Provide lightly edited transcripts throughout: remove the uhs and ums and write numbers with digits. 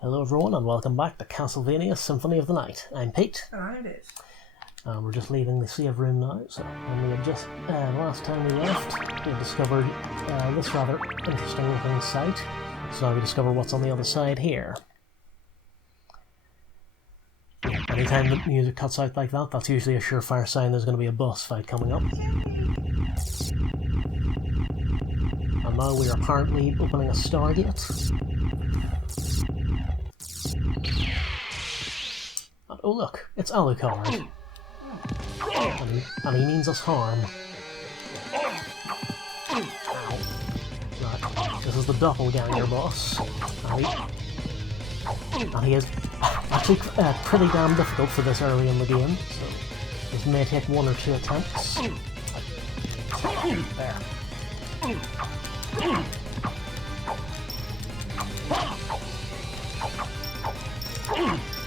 Hello everyone and welcome back to Castlevania Symphony of the Night. I'm Pete. And I'm Dave. We're just leaving the save room now, so when we had just, last time we left, we discovered this rather interesting looking site. So now we discover what's on the other side here. Anytime the music cuts out like that, that's usually a surefire sign there's going to be a boss fight coming up. And now we are apparently opening a Stargate. And, oh look, it's Alucard. And he means us harm. Ow. Right, this is the doppelganger boss. And he is actually pretty damn difficult for this early in the game, so this may take one or two attempts. There.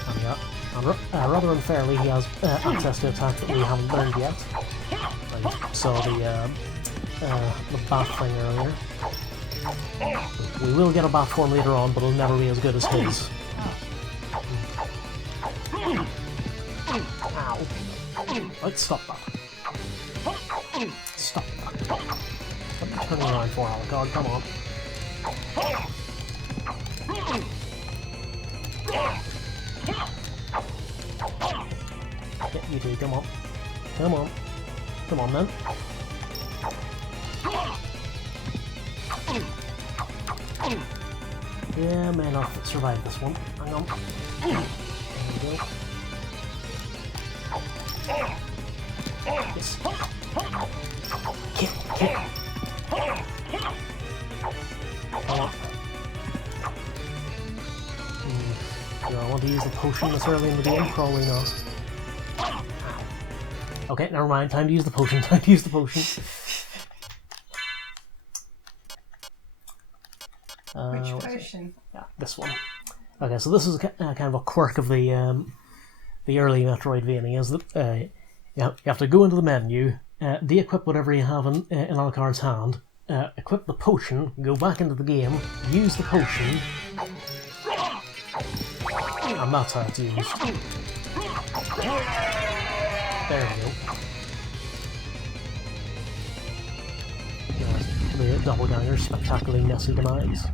And yeah, and rather unfairly, he has access to attacks that we haven't learned yet. Like, saw the bat thing earlier. We will get a bat form later on, but it'll never be as good as his. Ow. Right, stop that. Stop that. What are you turning around for, Alucard? Come on. Yeah, you do, come on. Come on. Come on, then. Yeah, may not survive this one. Hang on. There we go. Yes. Kill, kill. Come on. Do I want to use the potion this early in the game? Probably not. Okay, never mind. Time to use the potion. Time to use the potion. Which potion? Yeah, this one. Okay, so this is kind of a quirk of the early Metroidvania, is that you have to go into the menu, de-equip whatever you have in Alucard's hand, equip the potion, go back into the game, use the potion, and that's how it's used. There we go. The doppelganger's spectacularly messy demise.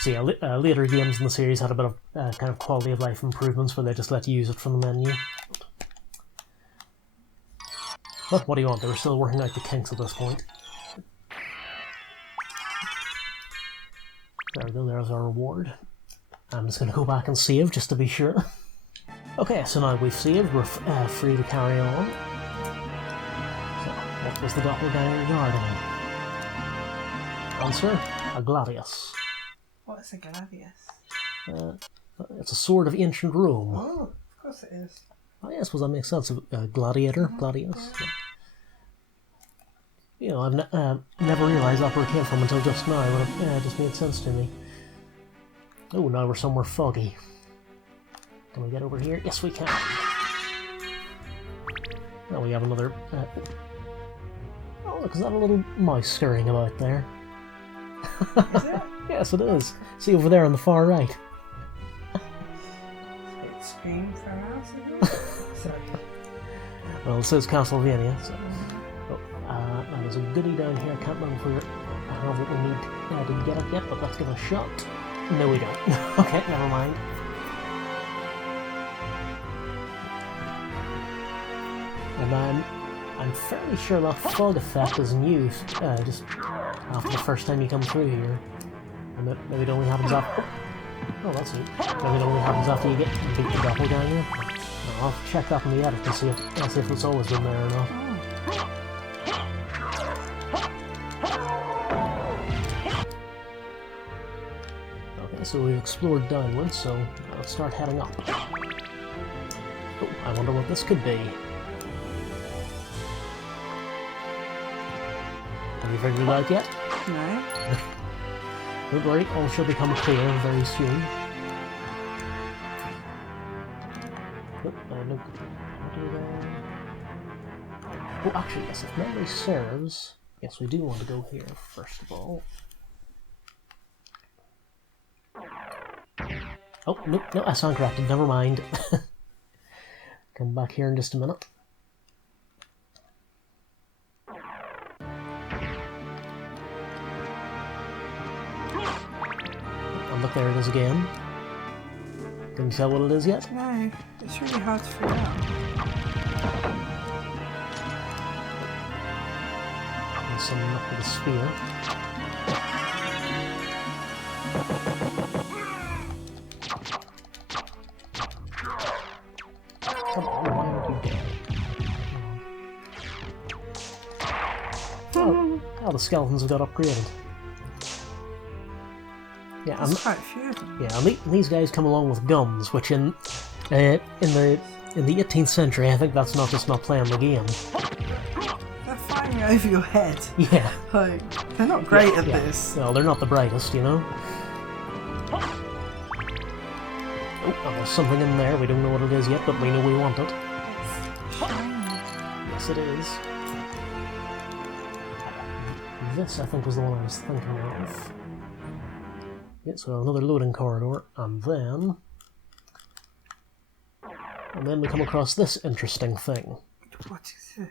So yeah, later games in the series had a bit of kind of quality of life improvements where they just let you use it from the menu. But what do you want? They were still working out the kinks at this point. There we go, there's our reward. I'm just going to go back and save just to be sure. Okay, so now we've saved, we're free to carry on. So, what was the doppelganger guarding? Answer, a gladius. What's a gladius? It's a sword of ancient Rome. Oh, of course it is. Oh, yeah, I suppose that makes sense. Gladiator, gladius. Yeah. You know, I've never realised that's where it came from until just now, but it just made sense to me. Oh, now we're somewhere foggy. Can we get over here? Yes, we can. Now we have another... Oh, look, is that a little mouse scurrying about there? Is it? Yes, it is. See over there on the far right. It screamed for us, isn't it? Sorry. Well, it says Castlevania, so... now there's a goodie down here. I can't remember if we have what we need to get it yet, but let's give it a shot. No, we don't. Okay, never mind. And I'm fairly sure that fog effect is new, just after the first time you come through here. And maybe it only happens after... Oh, that's it. Maybe it only happens after you beat the doppelganger. I'll check that in the edit to see if it's always been there or not. Okay, so we've explored downwards, so let's start heading up. Oh, I wonder what this could be. Have you figured it out yet? No. Don't worry, all should become clear very soon. Nope, no. Oh, actually, yes, if memory serves, yes, we do want to go here first of all. Oh, nope, no, I stand corrected. Never mind. Come back here in just a minute. And look, there it is again. Can you tell what it is yet? No, it's really hard to figure out. There's something up with a spear. Come on, why aren't you dead? Oh, the skeletons have got upgraded. Yeah, There's quite a few of them. Yeah, and these guys come along with guns, which in the 18th century, I think that's not just not playing the game. They're firing over your head. Yeah. Like, they're not great at this. Well, they're not the brightest, you know. Oh, and there's something in there. We don't know what it is yet, but we know we want it. It's shiny. Yes, it is. This, I think, was the one I was thinking of. Yeah, so another loading corridor, and then we come across this interesting thing. What is it?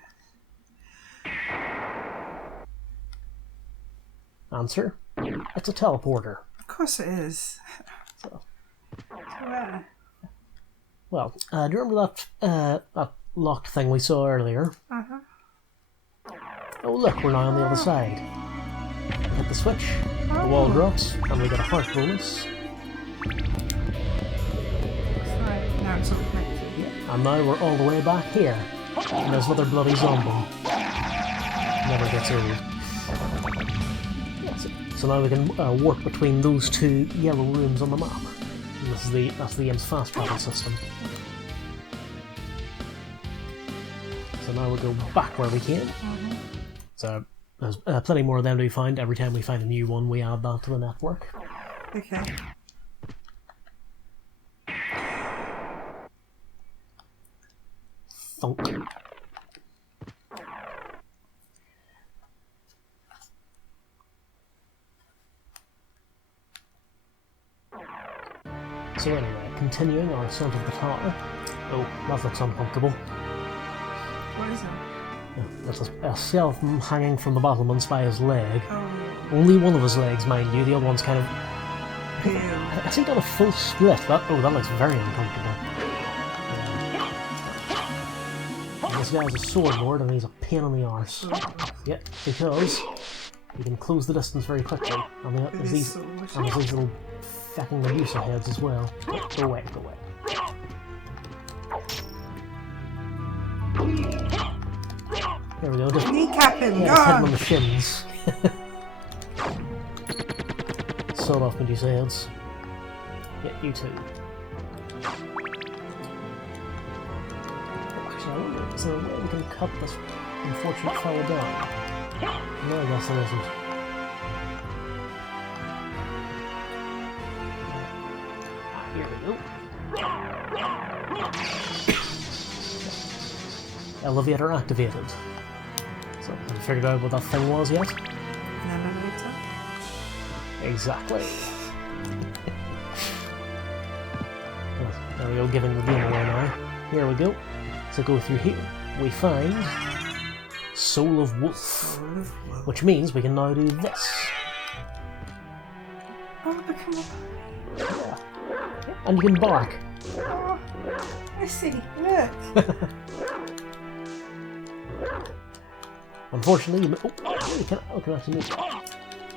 Answer? It's a teleporter. Of course it is. So, To where? well, do you remember that locked thing we saw earlier? Uh-huh. Oh look, we're now on the other side. Hit the switch, the wall drops, and we get a heart bonus. Right, now it's all connected. Yeah. And now we're all the way back here. And there's another bloody zombie. Never gets old. So now we can work between those two yellow rooms on the map. And that's the game's fast travel system. So now we'll go back where we came. So there's plenty more of them to find. Every time we find a new one, we add that to the network. Okay. Thunk. So anyway, continuing our ascent of the tower. Oh, that looks uncomfortable. What is it? There's a skeleton hanging from the battlements by his leg. Oh, Only one of his legs, mind you. The other one's kind of... ew. Has he got a full split? That looks very uncomfortable. And this guy's a sword lord and he's a pain in the arse. Yeah, because you can close the distance very quickly. And there's these little fucking Medusa heads as well. Go away, go away. There we go. Just Kneecap him, hit him on go! the shins. Sawed off Medusa heads. Yeah, you too. Actually, I wonder, is there a way we can cut this unfortunate fellow down? No, I guess there isn't. Here we go. Elevator activated. So, have you figured out what that thing was yet? An elevator? Exactly. There we go, giving the game away now. Here we go. So go through here. We find Soul of Wolf, which means we can now do this. Oh, become a... Yeah. And you can bark. Oh, I see. Look. Unfortunately, you can actually move.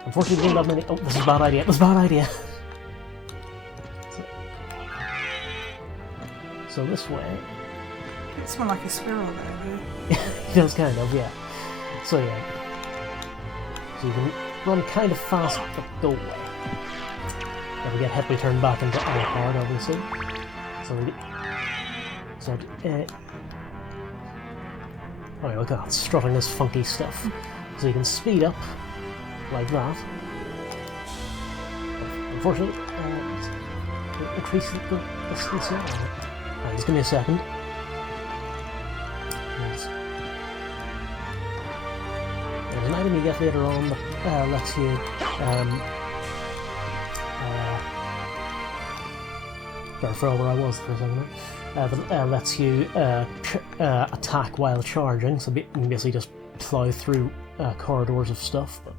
Unfortunately, we don't have many. Oh, this is a bad idea. This is a bad idea. So this way. It's more like a squirrel though. It does kind of, yeah. So yeah. So you can run kind of fast, but go away. If we get hit, we turn back into our hard, obviously. So we get. So oh, look at that, strutting this funky stuff. So you can speed up like that. Unfortunately, increase the distance here. Alright, just give me a second. There's an item you get later on that lets you or for where I was for a second there, that lets you attack while charging, so you can basically just plow through corridors of stuff. But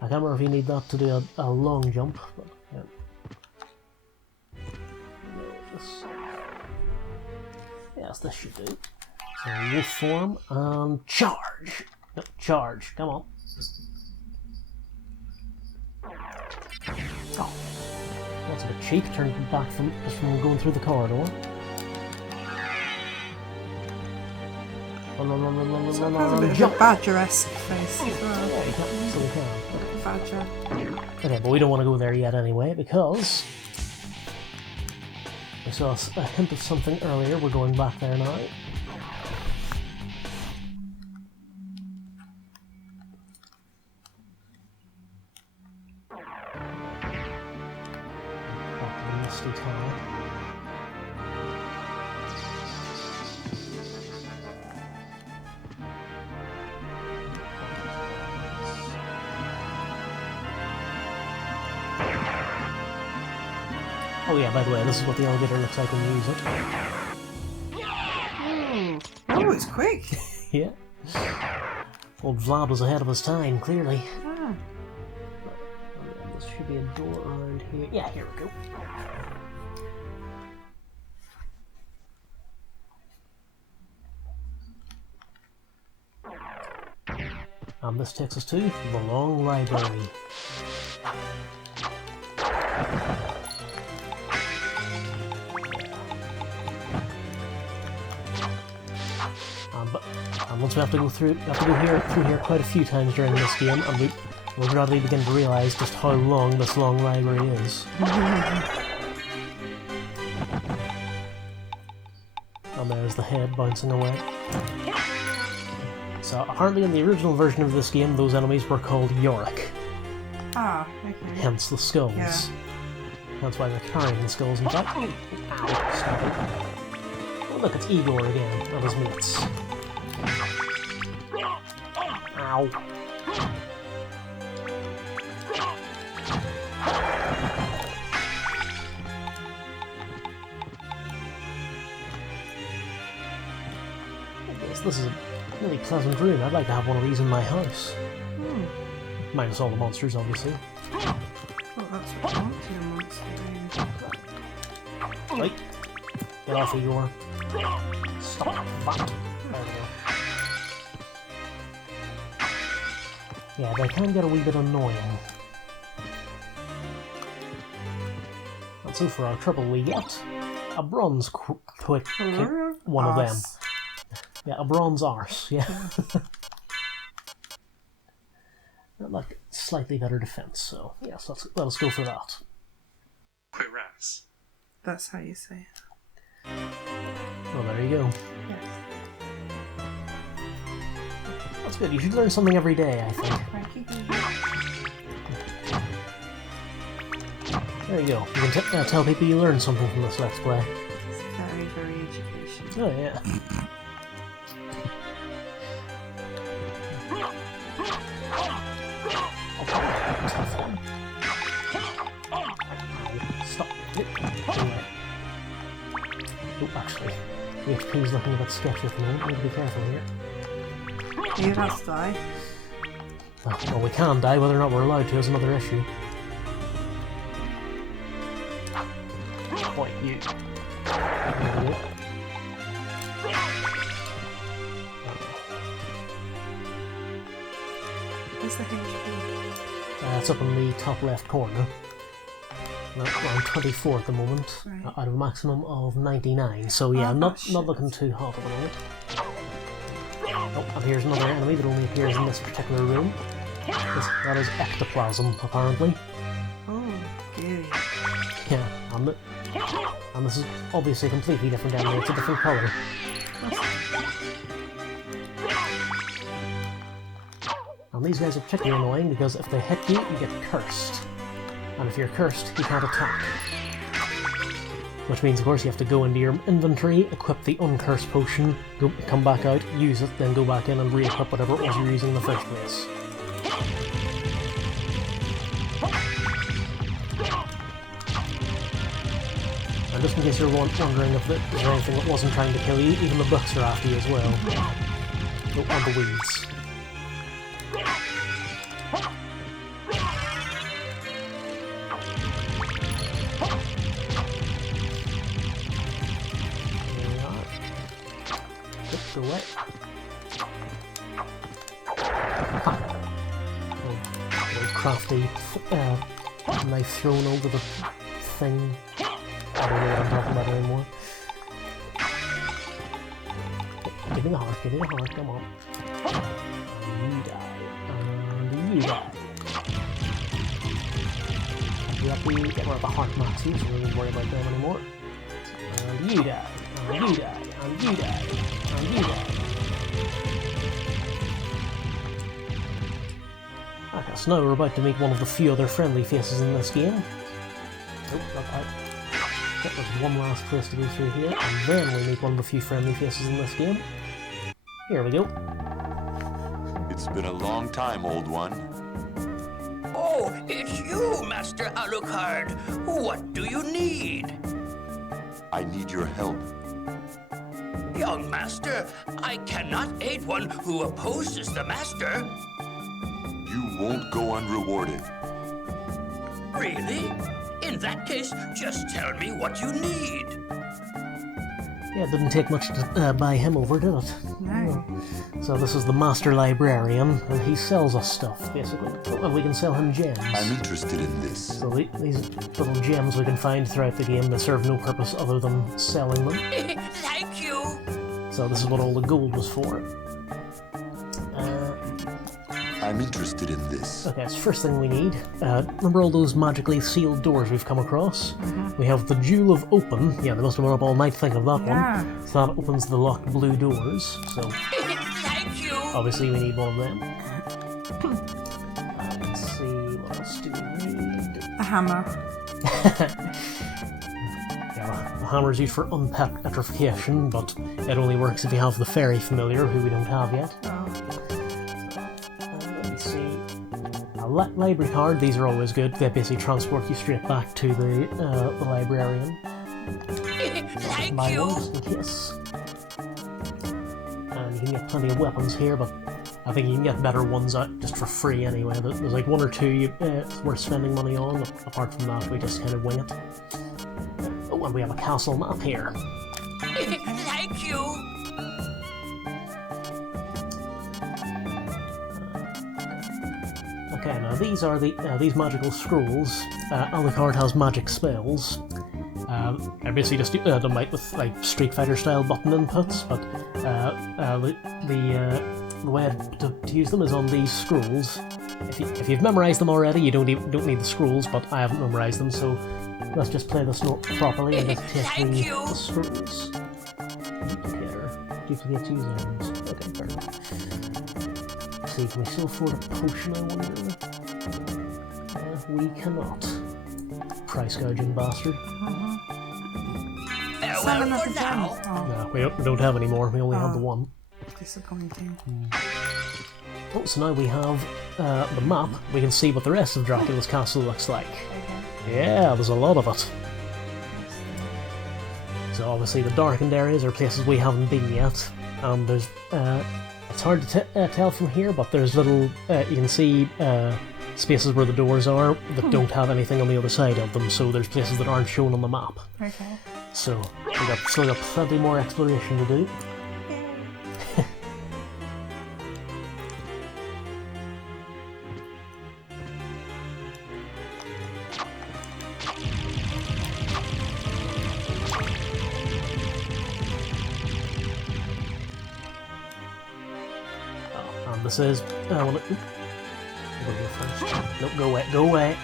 I can't remember if you need that to do a long jump. But, yeah. Yes, this should do. So wolf form and charge. No, charge. Come on. Oh, that's a bit cheap. Turned back from going through the corridor. So it has a bit of a badger-esque face as well. Yeah, you can. So you can. Badger. Okay, but we don't want to go there yet anyway, because I saw a hint of something earlier. We're going back there now. Back to the misty tower. Oh yeah, by the way, this is what the elevator looks like when you use it. Oh, it's quick. Yeah. Old Vlad was ahead of his time, clearly. Ah. There should be a door around here. Yeah, here we go. And this takes us to the Long Library. And once we have to go through here quite a few times during this game, and we'll gradually begin to realise just how long this long library is. And there's the head bouncing away. So apparently in the original version of this game, those enemies were called Yorick. Ah, okay. Hence the skulls. Yeah. That's why they're carrying the skulls. In fact, ow, stop it. Oh look, it's Igor again, and his mates. Ow. This is a really pleasant room. I'd like to have one of these in my house. Minus all the monsters, obviously. Oh, that's what I want in a monster room. Right. Get off of your... Stop that. There we go. Yeah, they can get a wee bit annoying. And so for our trouble we get a bronze quick one of them. Yeah, a bronze arse, yeah. Like slightly better defense, so yes, let's go for that. Whereas. That's how you say it. Well, there you go. Yes. That's good. You should learn something every day, I think. Thank you. There you go. You can tell people you learned something from this Let's Play. It's very, very educational. Oh, yeah. Tough one. Stop. Oh, actually, the HP is looking a bit sketchy at the moment. We need to be careful here. You have to die. Well, we can die. Whether or not we're allowed to is another issue. Point you. There we go. Where's the HP? It's up in the top left corner. Around 24 at the moment, Right. out of a maximum of 99. So yeah, Oh, not shit. looking too hot at the moment. Oh, and here's another enemy that only appears in this particular room. That is ectoplasm, apparently. Oh, gooey. Yeah, and this is obviously a completely different enemy. It's a different colour. And these guys are particularly annoying because if they hit you, you get cursed. And if you're cursed, you can't attack. Which means, of course, you have to go into your inventory, equip the uncursed potion, come back out, use it, then go back in and re-equip whatever it was you're using in the first place. And just in case you're wondering if there's anything that wasn't trying to kill you, even the books are after you as well. Don't want the weeds. There we are. Go away. Very crafty knife thrown over the thing. I don't know what I'm talking about anymore. Give me the heart, come on. And you die. And you die. You have to get rid of the heart maxes, so we don't worry about them anymore. And you die. And you die. And you die. And you die. Okay, so now we're about to meet one of the few other friendly faces in this game. Nope, not that. Okay, there's one last place to go through here, and then we meet one of the few friendly faces in this game. Here we go. It's been a long time, old one. Oh, it's you, Master Alucard. What do you need? I need your help. Young Master, I cannot aid one who opposes the Master. You won't go unrewarded. Really? In that case, just tell me what you need. Yeah, it didn't take much to buy him over, did it? No. So this is the Master Librarian, and he sells us stuff, basically. Oh, and we can sell him gems. I'm interested in this. So these little gems we can find throughout the game that serve no purpose other than selling them. Thank you. So this is what all the gold was for. I'm interested in this. Okay, so first thing we need, remember all those magically sealed doors we've come across? We have the Jewel of Open. Yeah, they must have been up all night thinking of that Yeah. one. So that opens the locked blue doors, so Thank you. obviously we need one of them. Let's see, what else do we need? The hammer. Yeah, the hammer's used for unpetrification, but it only works if you have the fairy familiar, who we don't have yet. Oh. Let me see. A library card, these are always good. They basically transport you straight back to the librarian. Thank Buy you. one just in case. And you can get plenty of weapons here, but I think you can get better ones out just for free anyway. There's like one or two it's worth spending money on. Apart from that, we just kind of wing it. Oh, and we have a castle map here. Thank you. Okay, now these are these magical scrolls. Alucard has magic spells. They're basically just done with like Street Fighter style button inputs, but the way to use them is on these scrolls. If you've memorized them already, you don't need the scrolls, but I haven't memorized them, so let's just play this note properly and just take the scrolls. Duplicate users. Okay, fair enough. See, can we still afford a potion, I wonder? We cannot. Price gouging bastard. Farewell 7 of for the now. gems. Oh, No, we don't have any more. We only have the one. disappointing. Oh, so now we have the map. We can see what the rest of Dracula's castle looks like. Yeah, there's a lot of it. So obviously the darkened areas are places we haven't been yet. And there's it's hard to tell from here, but there's little you can see spaces where the doors are that don't have anything on the other side of them. So there's places that aren't shown on the map. Okay. So we still got plenty more exploration to do. And this is go first. Nope, go away, go away.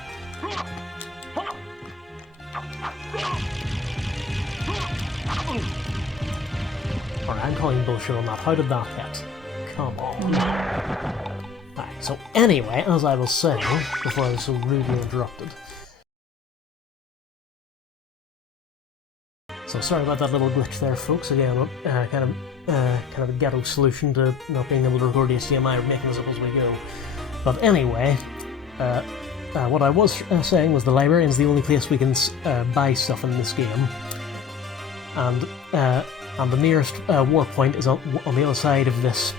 Alright, I'm calling bullshit on that. How did that hit? Come on. Alright, so anyway, as I was saying, before I was so rudely interrupted. So sorry about that little glitch there, folks. Again, kind of a ghetto solution to not being able to record HDMI or making this up as we go. But anyway, what I was saying was the librarian's the only place we can buy stuff in this game. and the nearest warp point is on the other side of this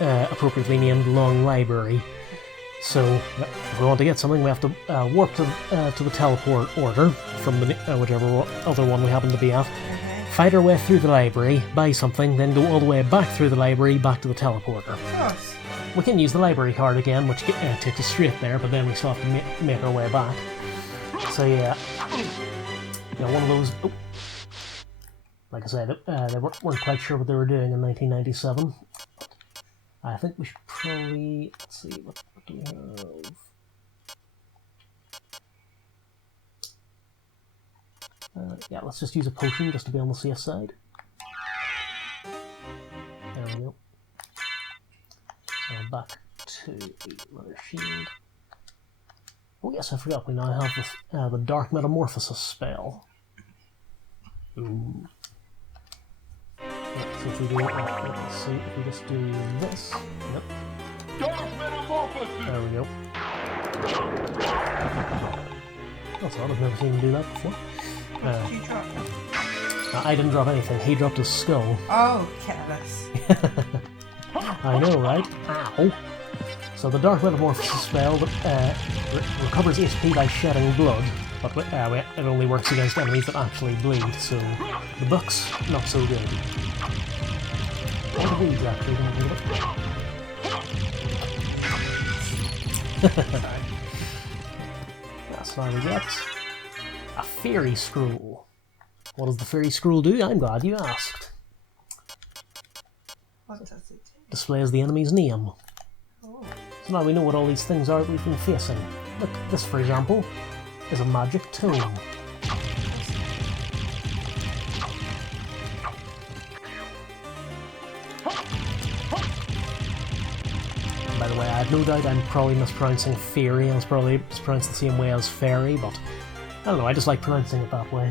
appropriately named long library. So if we want to get something, we have to warp to the teleport order from the whichever other one we happen to be at. Fight our way through the library, buy something, then go all the way back through the library, back to the teleporter. Of course. We can use the library card again, which takes us straight there, but then we still have to make our way back. So yeah, one of those... Oh. Like I said, they weren't quite sure what they were doing in 1997. I think we should probably... Let's see, what do we have? Yeah, let's just use a potion just to be on the safe side. There we go. So back to the leather shield. Oh yes, I forgot, we now have the Dark Metamorphosis spell. Ooh. So if we do, let's see, if we just do this, yep. There we go. That's odd, I've never seen him do that before. What did you drop? I didn't drop anything, he dropped his skull. Oh, careless. I know, right? Ow! So the Dark Metamorphosis spell recovers HP by shedding blood, but it only works against enemies that actually bleed, so the bucks, not so good. All the weeds actually don't do it. That's how we get a fairy scroll. What does the fairy scroll do? I'm glad you asked. What does it do? Displays the enemy's name. Oh. So now we know what all these things are that we've been facing. Look, this for example is a magic tome. By the way, I have no doubt I'm probably mispronouncing fairy, and it's probably pronounced the same way as fairy, but I don't know, I just like pronouncing it that way.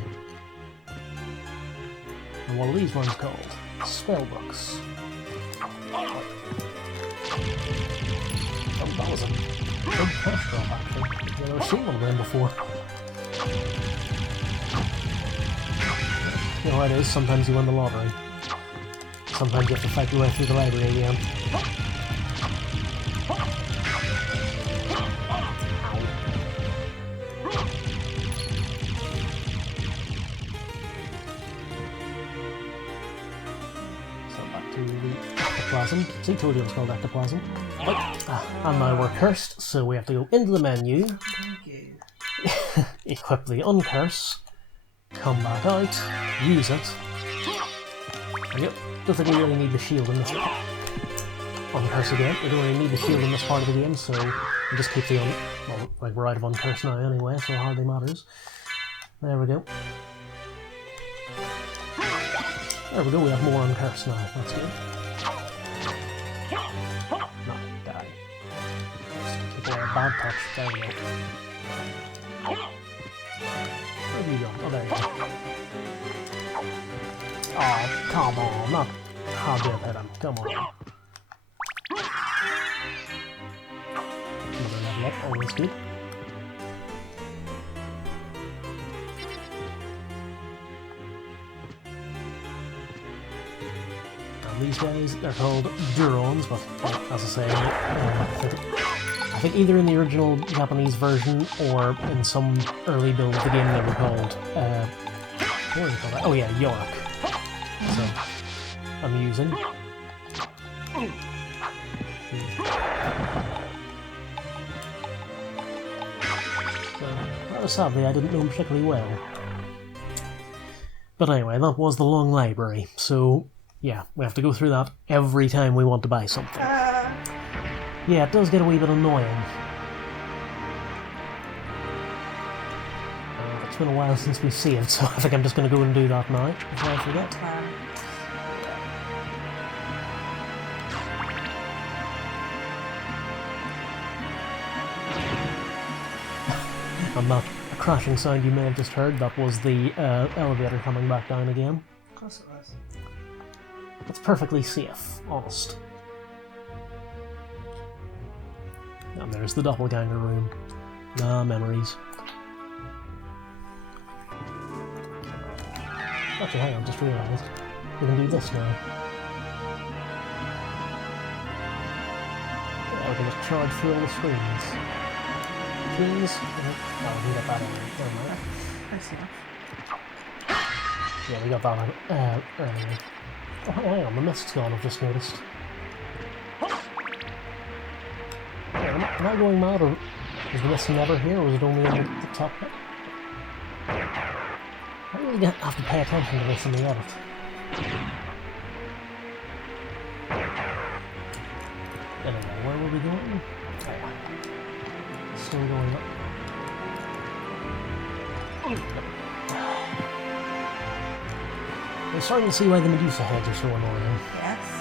And what are these ones called? Spellbooks. Oh, that was a big cash drop actually. I've never seen one of them before. You know how it is, sometimes you win the lottery. Sometimes you have to fight your way through the library again. See, told you it was called ectoplasm. And now we're cursed, so we have to go into the menu, Thank you. equip the uncurse, come back out, use it. And yep, don't think we really need the shield in this uncurse again. We don't really need the shield in this part of the game, so we just keep the well, like we're out of uncurse now anyway, so it hardly matters. There we go. There we go, we have more uncurse now, that's good. Bad touch. There we go. Where have you gone? Oh, there you go. Oh, come on. Not how dare hit him. Come on. Another level up. Always good. And these guys, they're called Durons, but as I say, I think either in the original Japanese version or in some early build of the game they were called, what do you call that? Oh yeah, Yorick. So, amusing. So, rather sadly I didn't know him particularly well. But anyway, that was the long library, so yeah, we have to go through that every time we want to buy something. Yeah, it does get a wee bit annoying. It's been a while since we saved, so I think I'm just going to go and do that now, before I forget. And that crashing sound you may have just heard, that was the elevator coming back down again. Of course it was. It's perfectly safe, honest. And there's the doppelganger room. Ah, memories. Actually, hang on, just realised. We can do this now. Yeah, we can just charge through all the screens. Please? Oh, we got that in. Never mind. Close enough. Yeah, we got that earlier. Oh, hang on, the mist's gone, I've just noticed. Yeah, am I going mad, or is the mist never here, or was it only in the top bit? I really have to pay attention to this in the edit. Anyway, where were we going? Oh, yeah. Still going up. I'm starting to see why the Medusa heads are so annoying. Yes.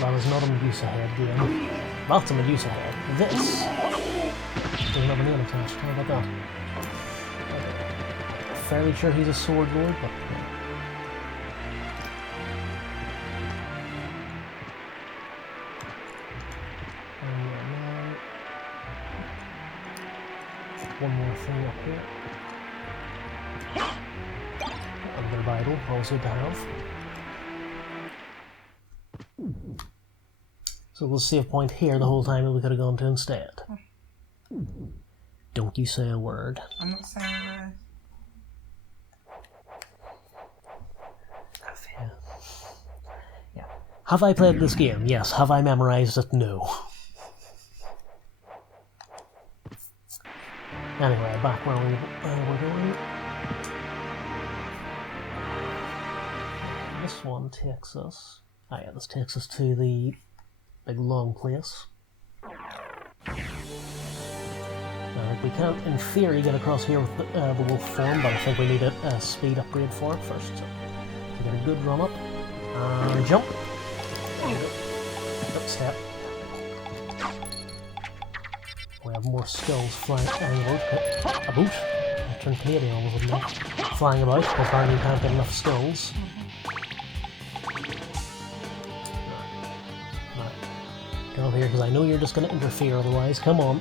That was not a Medusa head game. That's a Medusa head. This doesn't have a name attached. How about that? Fairly sure he's a sword lord, but yeah. One more thing up here. Another Bible, also to have. So we'll save point here the whole time that we could have gone to instead. Don't you say a word. I'm not saying a word. Yeah. Have I played this game? Yes. Have I memorized it? No. Anyway, back where we're going. This one takes us... Oh yeah, this takes us to the big long place. I think we can, in theory, get across here with the wolf form, but I think we need a speed upgrade for it first. So get a good run up. And jump. Step. We have more skulls flying about. A boot. I turned Canadian all of a sudden. Flying about, because apparently you can't get enough skulls. Right. Get over here, because I know you're just going to interfere otherwise. Come on.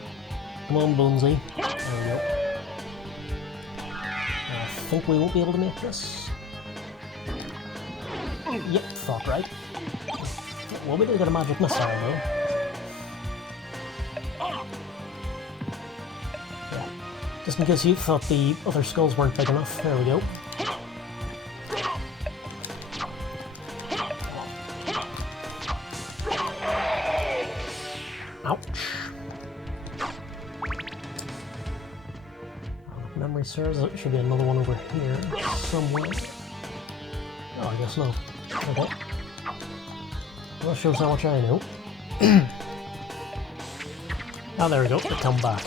Come on, Bonesy. There we go. I think we won't be able to make this. Yep, thought right. Well, we did get a magic missile, though. Just in case you thought the other skulls weren't big enough. There we go. Ouch. If memory serves, there should be another one over here somewhere. Oh, I guess no. Okay. Well, that shows how much I know. Oh, there we go. They come back.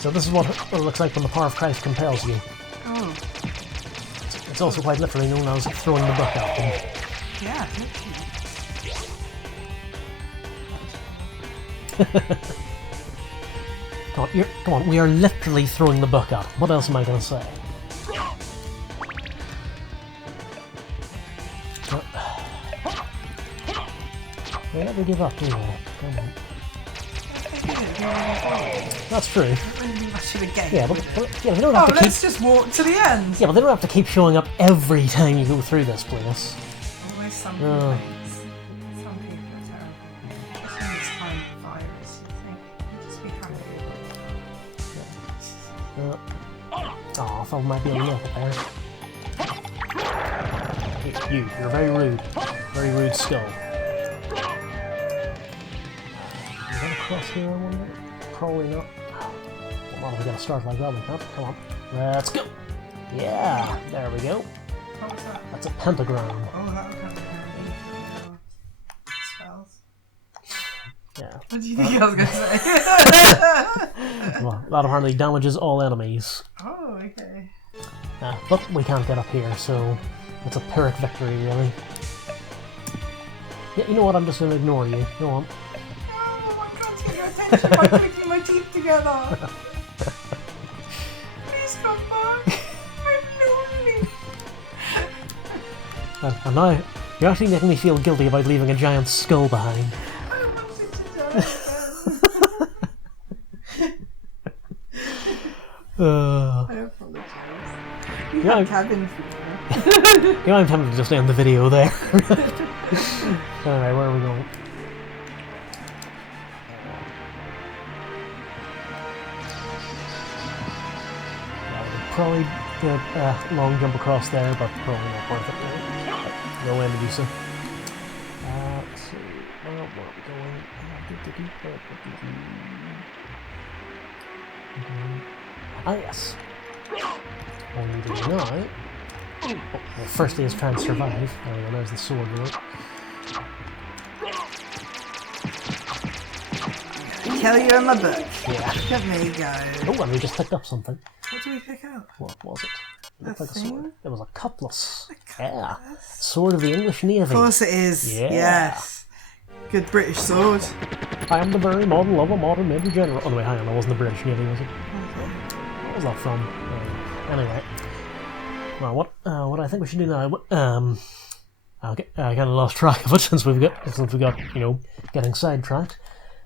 So this is what it looks like when the power of Christ compels you. Oh. It's also quite literally known as throwing the book at them. Yeah. Come on, we are literally throwing the book at them. What else am I going to say? They never give up, do they? Come on. That's true. Yeah, but they don't have to keep... let's just walk to the end. Yeah, but they don't have to keep showing up every time you go through this place. Always some complaints. Some people are terrible. Just in this kind of virus, you think. You just be happy. Oh, I thought we might be able to make it there. You're very rude. Very rude skull. Is that across here, I wonder? Probably not. Well, we gotta start like that, we can't. Come on. Let's go! Yeah! There we go. What was that? That's a pentagram. Oh, that would have spells. Yeah. What do you think I was going to say? Well, that apparently damages all enemies. Oh, okay. But we can't get up here, so it's a Pyrrhic victory, really. Yeah, you know what? I'm just gonna ignore you. Go on. Oh, I can't take your attention by clicking my teeth together. Please come back. I'm lonely. And You're actually making me feel guilty about leaving a giant skull behind. I don't want you to I apologize. You Yeah, have cabin fever. You know, I'm tempted to just end the video there. Alright, where are we going? Probably do a long jump across there, but probably not worth it. No way to do so. Let's see. Where are we going? Ah, yes. All we need to do now. Well, firstly is try and survive. Oh, there's the sword door. Kill you in my book. Yeah. Look at me go. Oh, and we just picked up something. What do we pick up? What was it? It looked A like a sword. thing? It was a cutlass. Yeah. Sword of the English Navy. Of course it is. Yeah. Yes. Good British sword. I am the very model of a modern Navy general. Oh, no, wait, hang on. That wasn't the British Navy, was it? What was that from? Anyway. Well, what I think we should do now, I kind of lost track of it since we got, you know, getting sidetracked.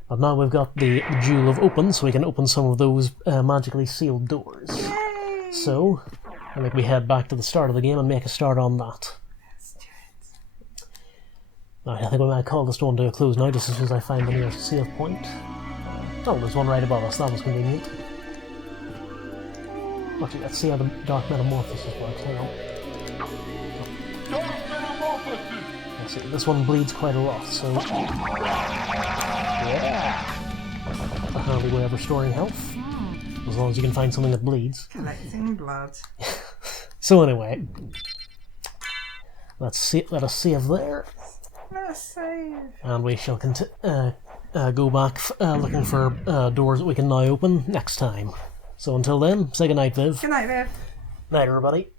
But now we've got the Jewel of Open, so we can open some of those magically sealed doors. Yay! So, I think we head back to the start of the game and make a start on that. Let's do it. Right, I think we might call this one to a close now, just as soon as I find the nearest save point. Oh, there's one right above us. That was convenient. Actually, let's see how the Dark Metamorphosis works. Hang on. Let's see, this one bleeds quite a lot, so... Yeah! A handy way of restoring health. As long as you can find something that bleeds. Collecting blood. So anyway... let us save there. Let's save. And we shall go back looking for doors that we can now open next time. So until then, say goodnight, Viv. Good night, Viv. Night, everybody.